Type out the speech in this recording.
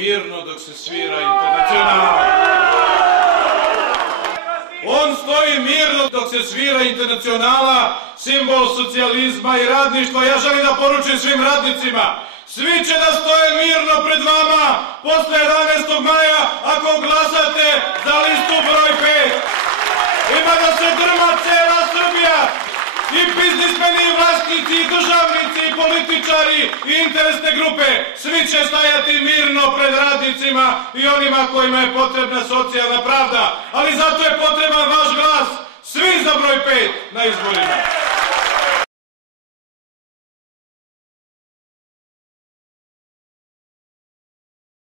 mirno dok se svira Internacionala. On stoji mirno dok se svira Internacionala, simbol socijalizma i radništva. Ja želim da poručim svim radnicima, svi će da stoje mirno pred vama posle 11. maja ako glasate za listu broj 5. Ima da se drma cela Srbija, i biznismeni, i vlasnici, i državnici, i političari, i interesne grupe. Svi će stajati mirno pred radnicima i onima kojima je potrebna socijalna pravda. Ali zato je potreban vaš glas, svi za broj 5 na izborima.